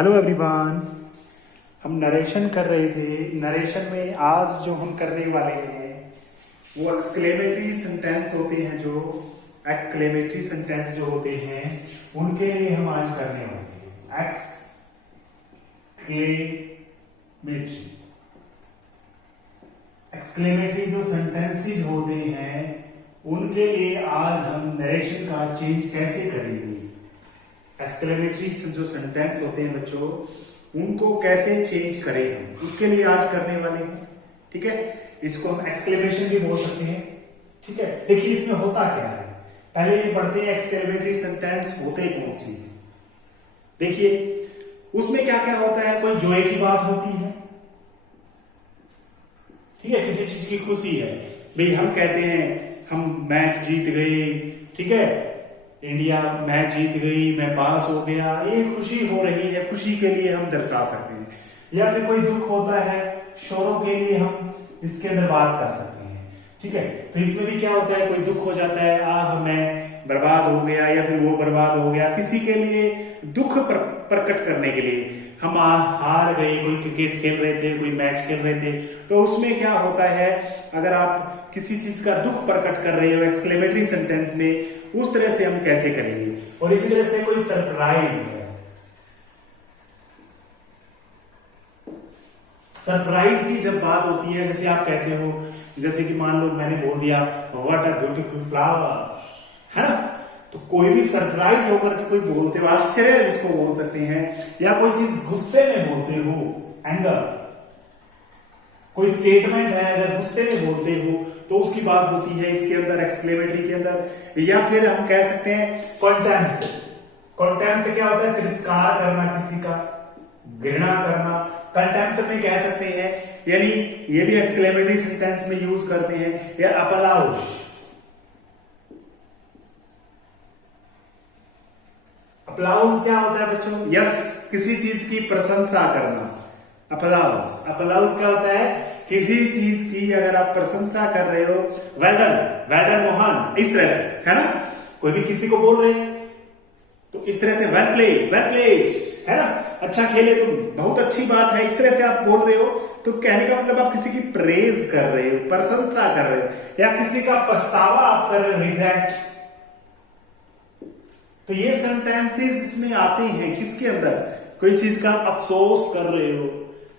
Hello everyone. हम narration कर रहे थे। नरेशन में आज जो हम करने वाले हैं वो एक्सक्लेमेटरी सेंटेंस होते हैं। जो एक्सक्लेमेटरी सेंटेंस जो होते हैं उनके लिए हम आज करने वाले हैं एक्सक्लेमेटरी जो सेंटेंसेस होते हैं उनके लिए आज हम नरेशन का चेंज कैसे करेंगे। एक्सक्लेमेटरी जो सेंटेंस होते हैं बच्चों, उनको कैसे चेंज करें हम, उसके लिए आज करने वाले हैं। ठीक है, इसको हम एक्सक्लेमेशन भी बोल सकते हैं। ठीक है, देखिए इसमें होता क्या है, पहले ये पढ़ते हैं एक्सक्लेमेटरी सेंटेंस होते कौन सी। देखिए उसमें क्या क्या होता है। कोई जोए की बात होती है, ठीक है, किसी चीज की खुशी है, भाई हम कहते हैं हम मैच जीत गए, ठीक है, इंडिया मैच जीत गई, मैं पास हो गया, ये खुशी हो रही है, खुशी के लिए हम दर्शा सकते हैं। या फिर कोई दुख होता है, शोरों के लिए हम इसके अंदर बात कर सकते हैं। ठीक है, तो इसमें भी क्या होता है, कोई दुख हो जाता है, आह मैं बर्बाद हो गया, या फिर वो बर्बाद हो गया, किसी के लिए दुख प्रकट करने के लिए हम हार गए, कोई क्रिकेट खेल रहे थे, कोई मैच खेल रहे थे, तो उसमें क्या होता है, अगर आप किसी चीज का दुख प्रकट कर रहे हो एक्सक्लेमेटरी सेंटेंस में, उस तरह से हम कैसे करेंगे। और इसी तरह से कोई सरप्राइज है, सरप्राइज की जब बात होती है, जैसे आप कहते हो, जैसे कि मान लो मैंने बोल दिया व्हाट अ ब्यूटीफुल फ्लावर, है ना, तो कोई भी सरप्राइज होकर के कोई बोलते हो, आश्चर्य जिसको बोल सकते हैं, या कोई चीज गुस्से में बोलते हो, एंगर, कोई स्टेटमेंट है अगर गुस्से में बोलते हो तो उसकी बात होती है इसके अंदर एक्सक्लेमेटरी के अंदर। या फिर हम कह सकते हैं कॉन्टेम्प्ट। कॉन्टेम्प्ट क्या होता है, तिरस्कार करना, किसी का घृणा करना, कंटेम्प्ट में कह सकते हैं, यानी ये भी एक्सक्लेमेटरी सेंटेंस में यूज करते हैं। या अपलाउज, अपलाउज क्या होता है बच्चों, यस, किसी चीज की प्रशंसा करना। अपलाउज, अपलाउज क्या होता है, किसी चीज की अगर आप प्रशंसा कर रहे हो, well done, well done Mohan, इस तरह से, है ना, कोई भी किसी को बोल रहे हैं तो इस तरह से वेल प्ले, वेल प्ले, है ना, अच्छा खेले तुम, बहुत अच्छी बात है, इस तरह से आप बोल रहे हो, तो कहने का मतलब आप किसी की प्रेज कर रहे हो, प्रशंसा कर रहे हो, या किसी का पछतावा आप कर रहे हो, रिग्रेट। तो ये सेंटेंसेस इसमें आते हैं, किसके अंदर, कोई चीज का अफसोस कर रहे हो,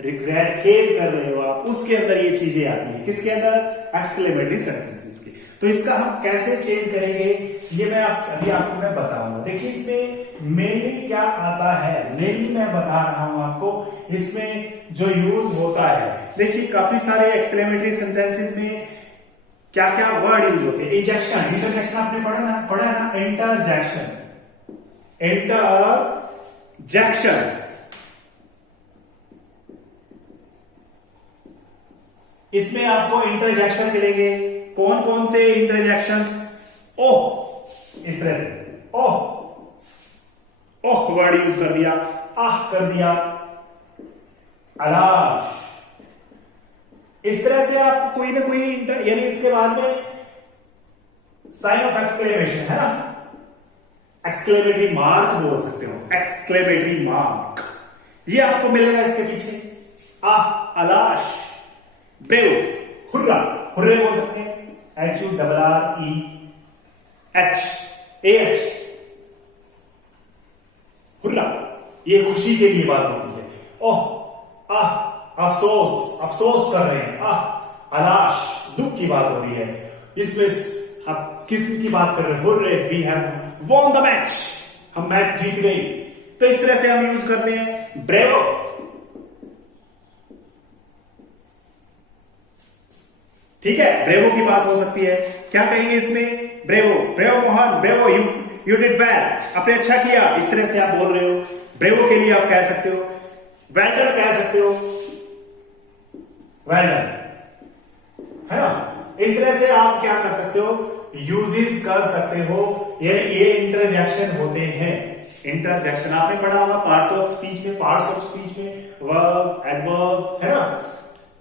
रिग्रेट, खेद कर रहे हो आप, उसके अंदर ये चीजें आती हैं, किसके अंदर, एक्सक्लेमेटरी सेंटेंसेस के। तो इसका हम कैसे चेंज करेंगे ये मैं अभी आपको मैं बताऊंगा। देखिए इसमें मेनली क्या आता है, मेनली मैं बता रहा हूं आपको, इसमें जो यूज होता है, देखिए काफी सारे एक्सक्लेमेटरी सेंटेंसेस में क्या क्या वर्ड यूज होते हैं। इंजेक्शन, इंटरजेक्शन आपने पढ़ा ना, इंटरजेक्शन, इंटरजेक्शन, इसमें आपको इंटरजेक्शन मिलेंगे। कौन कौन से इंटरजेक्शंस, ओह, इस तरह से, ओह, ओह वर्ड यूज कर दिया, आह कर दिया, अलाश, इस तरह से आप कोई ना कोई यानी इसके बाद में साइन ऑफ एक्सक्लेमेशन, है ना, एक्सक्लेमेटरी मार्क बोल सकते हो, एक्सक्लेमेटरी मार्क, ये आपको मिलेगा इसके पीछे। आह, अलाश, ब्रेव, हुर्रा, हुर्रे बोल सकते हैं, HURREH, हुर्रा, ये खुशी के लिए बात होती है। ओह, आह, अफसोस, अफसोस कर रहे हैं, आह, अलाश, दुख की बात हो रही है, इसमें आप किसी की बात कर रहे हैं, hurray, we have won the match, हम मैच जीत गए, तो इस तरह से हम यूज करते हैं। ब्रेवो, ठीक है, ब्रेवो की बात हो सकती है, क्या कहेंगे इसमें, bravo, bravo Mohan, bravo, you did well, आपने अच्छा किया, इस तरह से आप बोल रहे हो। ब्रेवो के लिए आप कह सकते हो, वेल डन कह सकते हो, वेल डन, है ना, इस तरह से आप क्या कर सकते हो, यूजेस कर सकते हो। ये इंटरजेक्शन होते हैं। इंटरजेक्शन आपने पढ़ा होगा पार्ट ऑफ स्पीच में, पार्ट्स ऑफ स्पीच में, वर्ब, एडवर्ब, है ना,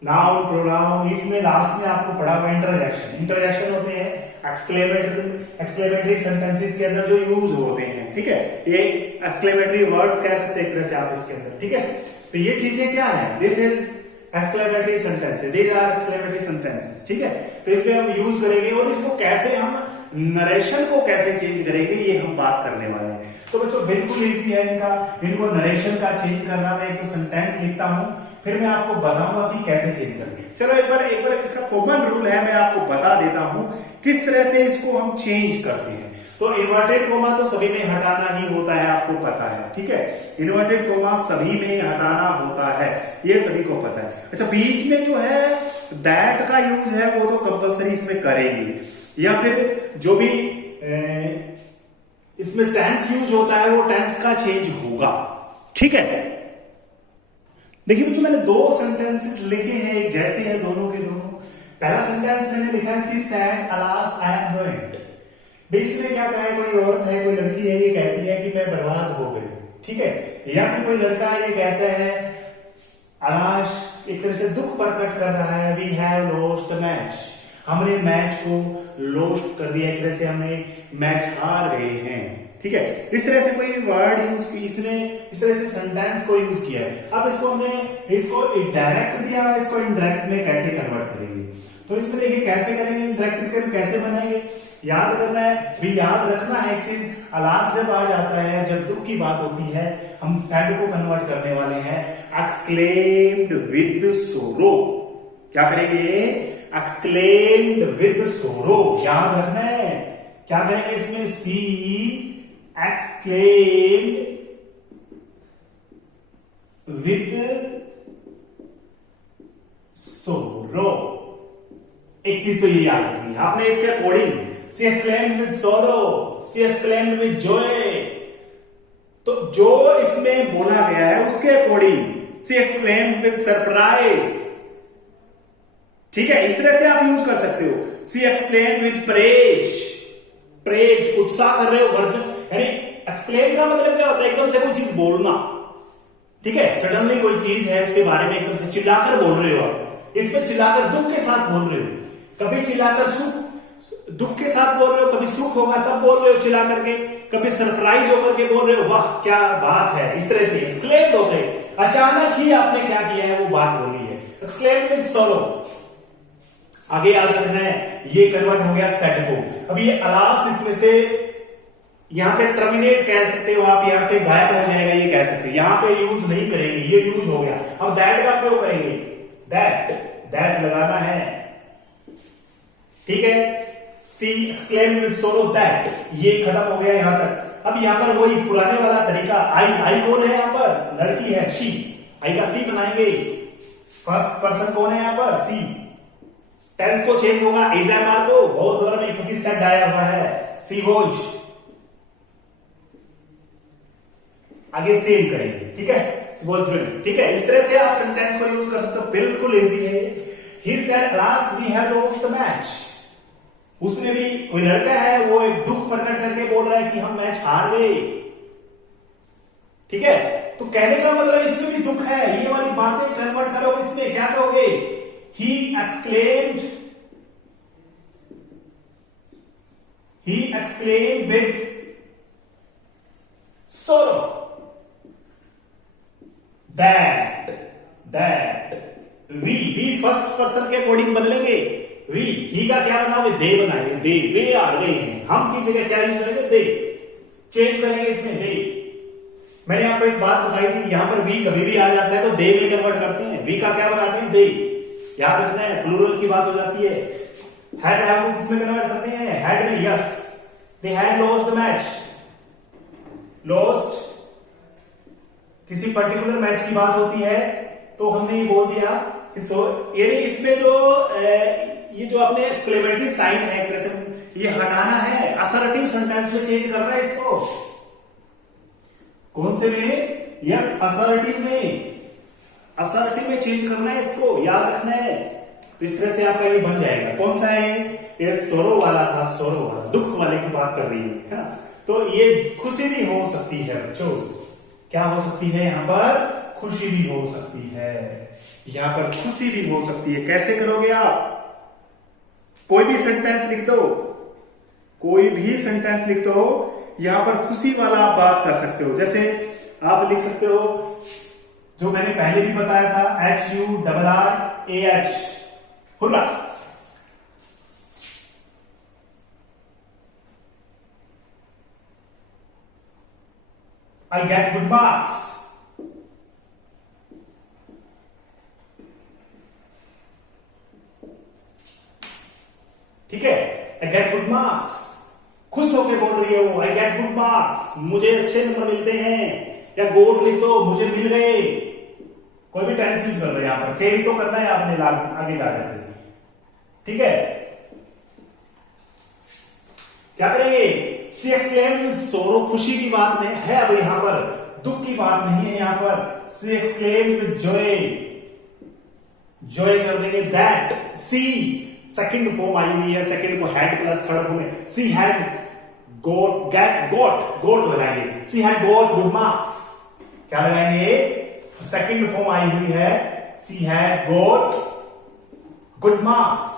नाउन, प्रोनाउन, इसमें लास्ट में आपको पढ़ा हुआ इंटरजेक्शन। इंटरजेक्शन होते हैं एक्सक्लेमेटरी सेंटेंसेस के अंदर जो यूज होते हैं, ठीक है, ये एक्सक्लेमेटरी वर्ड्स कह सकते हैं एक तरह से आप इसके अंदर, ठीक है। तो ये चीजें क्या है, this is exclamatory sentences, these are exclamatory sentences, ठीक है। तो इसमें हम यूज करेंगे और इसको कैसे हम नरेशन को कैसे चेंज करेंगे ये हम बात करने वाले हैं। तो बच्चों बिल्कुल इजी है इनको नरेशन का चेंज करना। मैं एक तो सेंटेंस लिखता हूं, फिर मैं आपको बताऊंगा कि कैसे चेंज करेंगे। चलो एक बार इसका कॉमन रूल है, मैं आपको बता देता हूं किस तरह से इसको हम चेंज करते हैं। तो इन्वर्टेड कोमा तो सभी में हटाना ही होता है, आपको पता है, ठीक है। इन्वर्टेड कोमा सभी में हटाना होता है, ये सभी को पता है। अच्छा, बीच में जो है दैट का यूज है वो तो कंपलसरी इसमें करेंगे, या फिर जो भी इसमें टेंस यूज होता है वो टेंस का चेंज होगा, ठीक है। देखिए बच्चों, मैंने दो सेंटेंसेस लिखे हैं, एक जैसे हैं दोनों के दोनों। पहला सेंटेंस मैंने लिखा है she said alas I am going. इसमें क्या कहा है, कोई औरत है, कोई लड़की है, ये कहती है कि मैं बर्बाद हो गई, ठीक है। या फिर कोई लड़का है, ये कहता है अलाश, एक तरह से दुख प्रकट कर रहा है, वी हैव लॉस्ट मैच, हमने मैच को लॉस्ट कर दिया, एक तरह से हमने मैच हार गए हैं, ठीक है। इस तरह से कोई वर्ड यूज इसने इस तरह से सेंटेंस को यूज किया है। अब इसको हमने इसको डायरेक्ट दिया है, इसको इनडायरेक्ट में कैसे कन्वर्ट करेंगे। तो इसमें देखिए कैसे करेंगे, इनडायरेक्ट इसके हम कैसे बनाएंगे, याद करना है, भी याद रखना है एक चीज, अलास जब आ जाता है, जब दुख की बात होती है, हम सैड को कन्वर्ट करने वाले हैं एक्सक्लेम्ड विद सोरो। क्या करेंगे, एक्सक्लेम्ड विद सोरो, याद रखना है। क्या करेंगे इसमें, सी एक्सक्लेम्ड विद सोरो। एक चीज तो ये याद रखनी है आपने इसके अकॉर्डिंग, सी एक्सक्लेम्ड विद सोरो, सी एक्सक्लेम्ड विद जॉय। तो जो इसमें बोला गया है उसके according, she exclaimed with surprise, ठीक है। इस तरह से आप यूज कर सकते हो। सी एक्सक्लेम्ड विद प्रेज, प्रेज उत्साह कर रहे हो, वर्जन, यानी एक्सक्लेम का मतलब क्या होता है, एकदम से कोई चीज बोलना, ठीक है। सडनली कोई चीज है उसके बारे में एकदम से चिल्लाकर बोल रहे हो आप, इसमें चिल्लाकर दुख के साथ बोल रहे हो, कभी चिल्लाकर सुख दुख के साथ बोल रहे हो, कभी सुख होगा तब बोल रहे हो चिल्ला करके, कभी सरप्राइज होकर के बोल रहे हो, वाह क्या बात है, इस तरह से एक्सक्लेम्ड हो गए, अचानक ही आपने क्या किया है वो बात बोली है, एक्सक्लेम्ड विद सॉरो। आगे याद रखना है, ये कन्वर्ट हो गया सेड को। अब ये अलास इसमें से यहां से टर्मिनेट कह सकते हो आप, यहां से गायब हो जाएगा ये कह सकते हो, यहां पे यूज नहीं करेंगे, ये यूज हो गया। अब दैट का प्रयोग करेंगे, दैट, दैट लगाना है, ठीक है। सी एक्सक्लेम्ड विद सोरो दैट, ये खत्म हो गया यहां तक। अब यहां पर वही पुराने वाला तरीका, आई, आई कौन है यहां पर, लड़की है, शी, आई का सी बनाएंगे। फर्स्ट पर्सन कौन है यहां पर, सी। टेंस को चेंज होगा, इज एम आर को वॉज वर्ब में, क्योंकि सेड आया हुआ है, सी वॉज। आगे सेम करेंगे, ठीक है, ठीक है। इस तरह से आप सेंटेंस को यूज कर सकते हो, बिल्कुल इजी है। He said last we have lost the match, उसमें भी कोई लड़का है, वो एक दुख प्रकट करके बोल रहा है कि हम मैच हार गए, ठीक है। तो कहने का मतलब इसमें भी दुख है, ये वाली बातें कन्वर्ट करो, इसमें क्या कहोगे, he exclaimed with sorrow that we first person के अकॉर्डिंग बदलेंगे, वी, ही का क्या बनाओगे, दे बनाएंगे, दे, वे आ गए हैं, हम की जगह क्या यूज करेंगे, दे, चेंज करेंगे इसमें, दे। मैंने आपको एक बात बताई थी, यहां पर वी कभी भी आ जाता है तो दे में कन्वर्ट करते हैं, वी का क्या बनाते हैं, दे। याद रखना है, प्लूरल की बात हो जाती है। हैड हैव को किसमें कन्वर्ट करते हैं, हैड में, yes, they had lost the match, lost किसी पर्टिकुलर मैच की बात होती है तो हमने ये बोल दिया कि इसमें जो ये जो अपने एक्सक्लेमेटरी साइन है, एक तरह से ये हटाना है, असर्टिव सेंटेंस में चेंज करना है इसको। कौन से में, यस, असर्टिव में, असर्टिव में चेंज करना है इसको, याद रखना है। तो इस तरह से आपका ये बन जाएगा। कौन सा है ये, सोरो वाला था, सोरो वाला, दुख वाले की बात कर रही है ना। तो ये खुशी भी हो सकती है बच्चों, क्या हो सकती है, यहां पर खुशी भी हो सकती है, यहां पर खुशी भी हो सकती है। कैसे करोगे आप, कोई भी सेंटेंस लिख दो, कोई भी सेंटेंस लिख दो, यहां पर खुशी वाला आप बात कर सकते हो। जैसे आप लिख सकते हो, जो मैंने पहले भी बताया था, HURRAH, hurrah. I get good marks। ठीक है, I get good marks, खुश होकर बोल रही है वो, I get good marks, मुझे अच्छे नंबर मिलते हैं। या गोड लिख दो, मुझे मिल गए। कोई भी टेंस यूज कर रहे हैं यहां पर, चेंज तो करना है आपने आगे जाकर के। ठीक है, क्या करेंगे? सी एक्सक्लेम्ड विद सोरो, खुशी की बात नहीं है अब यहां पर, दुख की बात नहीं है यहां पर। सी एक्सक्लेम्ड विद जॉय, जॉय कर देंगे दैट सी, सेकंड फॉर्म आई हुई है, सेकंड को हैड प्लस थर्ड फॉर्म में, सी हैड गोट लगाएंगे, she had got good marks. क्या लगाएंगे? सेकंड फॉर्म आई हुई है, she had got good marks.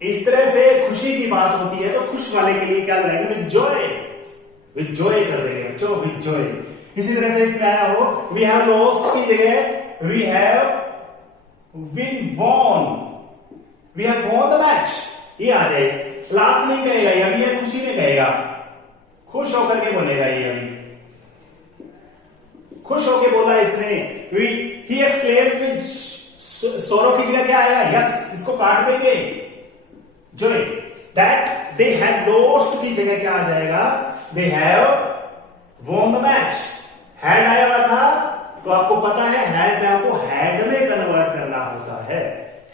इस तरह से खुशी की बात होती है तो खुश वाले के लिए क्या लगाएंगे? विद जॉय, विद जॉय कर देंगे बच्चों, विद जॉय। इसी तरह से इसमें आया हो, वी हैव लॉस्ट की जगह we have won, we have won the match, ये आ जाए। लास्ट नहीं कहेगा ये, अभी ये खुशी में कहेगा, खुश होकर के बोलेगा ये, अभी खुश होकर बोला इसने। ही एक्सप्लेन्ड विद सोरो की जगह क्या आएगा? यस, इसको काट देंगे, Joy. That they had lost की जगह क्या आ जाएगा? They have won the match. Had आया हुआ था तो आपको पता है हैज आपको हैड में कन्वर्ट करना होता है,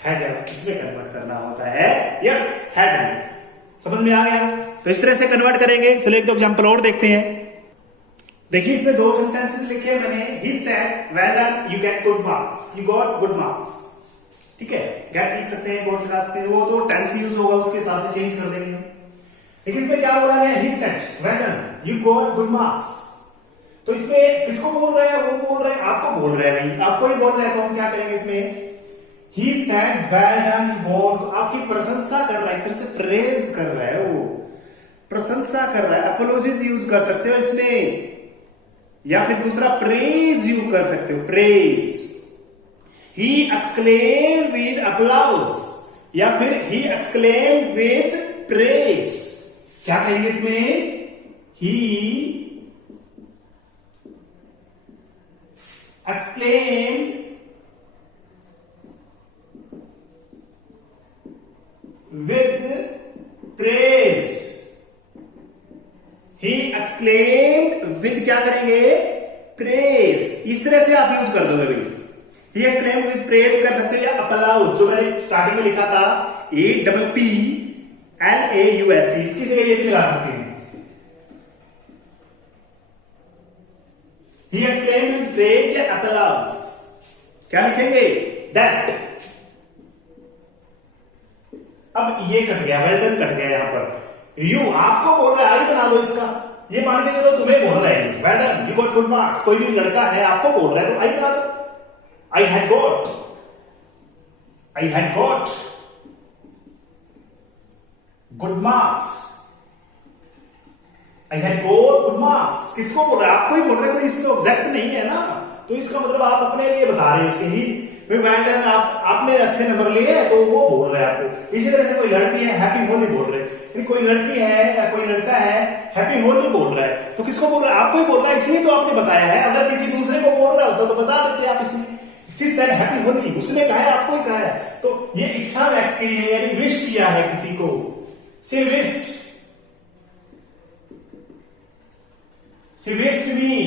हैज इसमें कन्वर्ट करना होता है, यस हैड में। समझ में आ गया? तो इस तरह से कन्वर्ट करेंगे। चलो एक दो एग्जांपल और देखते हैं। देखिए इसमें दो सेंटेंसेस लिखे हैं मैंने। He said well done, you get good marks, you got good marks. ठीक है, गेट लिख सकते हैं, गॉट लिखा सकते हैं, वो तो टेंस यूज होगा उसके हिसाब से चेंज कर देंगे। लेकिन इसमें क्या बोला गया? He said well done, you got good marks. तो इसमें किसको बोल रहे हैं? वो बोल रहे हैं, आपको बोल रहे हैं, भाई आपको ही बोल रहे हैं। तो हम क्या करेंगे इसमें? He said well done God, आपकी प्रशंसा कर रहा है, एक तरह से प्रेज कर रहा है, वो प्रशंसा कर रहा है। अपोलॉजिज यूज कर सकते हो इसमें, या फिर दूसरा प्रेज यूज कर सकते हो, praise. He exclaim with applause, या फिर ही एक्सक्लेम विद प्रेज। क्या कहेंगे इसमें? He exclaim with praise, he exclaim with क्या करेंगे? प्रेज। इस तरह से आप यूज कर दोगे भाई। ही एक्सक्लेम विद प्रेज कर सकते हो, या अप्लाउज जो मैंने स्टार्टिंग में लिखा था, APPLAUS, इसकी जगह ये भी लगा सकते हैं। ही एक्सक्लेम विद प्रेज या अप्लाउज। क्या लिखेंगे? दैट। अब ये कट गया, वेल डन कट गया यहां पर। यू आपको बोल रहा है, आई बना दो इसका, ये मान के चलो तुम्हें बोल रहे हैं well done, you got good marks. कोई भी लड़का है आपको बोल रहा है तो आई बना दो। I had got, I had got good marks, I had got good marks. किसको बोल रहा है? आपको ही बोल रहे हैं, कोई इसका ऑब्जेक्ट नहीं है ना, तो इसका मतलब आप अपने लिए बता रहे हैं उसके ही। आपने अच्छे नंबर लिए तो वो बोल रहे हैं आपको। इसी तरह से कोई लड़की है हैप्पी होली बोल रहे हैं, कोई लड़की है या कोई लड़का है हैप्पी होली बोल रहा है, तो किसको बोल रहा है? आपको ही बोल रहा है, इसलिए तो आपने बताया है। अगर किसी दूसरे को बोल रहा होता तो बता देते आप। इसी सेड हैप्पी होली, उसने कहा है, आपको ही कहा है। तो ये इच्छा व्यक्त की है, यानी विश किया है किसी को, सी विश्ड, सी विश्ड मी।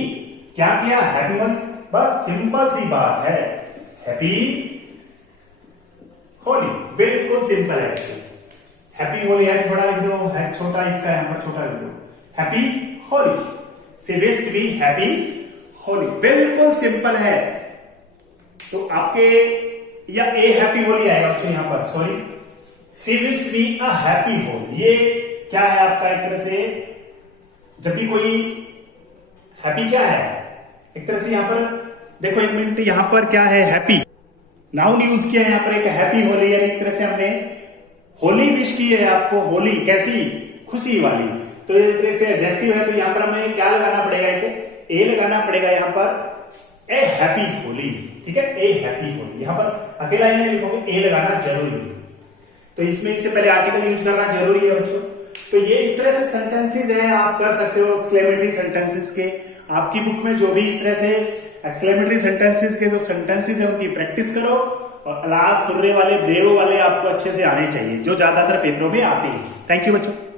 क्या किया? हैप्पी होली। बस सिंपल सी बात है, हैप्पी होली, बिल्कुल सिंपल है। हैप्पी होली है छोटा लिख दो, है छोटा, इसका यहां पर छोटा लिख दो, हैप्पी होली। सी विश्ड मी हैप्पी होली, बिल्कुल सिंपल है। तो आपके या ए हैप्पी होली आएगा बच्चों यहां पर, sorry, she wished me a happy Holi. ये क्या है आपका? एक तरह से जब भी कोई हैप्पी क्या है, एक तरह से यहां पर देखो एक मिनट, यहां पर क्या है? हैप्पी नाउन यूज किया है यहां पर, एक हैप्पी होली, यानी एक तरह से हमने होली विश की है आपको। होली कैसी? खुशी वाली। तो इस तरह से एडजेक्टिव है, तो यहाँ पर हमें क्या लगाना पड़ेगा, ए लगाना पड़ेगा यहाँ पर, ए हैप्पी होली। ठीक है, ए हैप्पी होली। यहाँ पर अकेला ही नहीं लिखोगे, ए लगाना जरूरी है। तो इसमें इससे पहले आर्टिकल यूज करना जरूरी है बच्चों। तो ये इस तरह से सेंटेंसेस है, आप कर सकते हो एक्सक्लेमेटरी सेंटेंसेस के। आपकी बुक में जो भी इस तरह से एक्सक्लेमेटरी सेंटेंसेस के जो सेंटेंसेस है उनकी प्रैक्टिस करो, और अलाज सुर्रे वाले ब्रेव वाले आपको अच्छे से आने चाहिए, जो ज्यादातर पेपरों में आते हैं। थैंक यू बच्चों।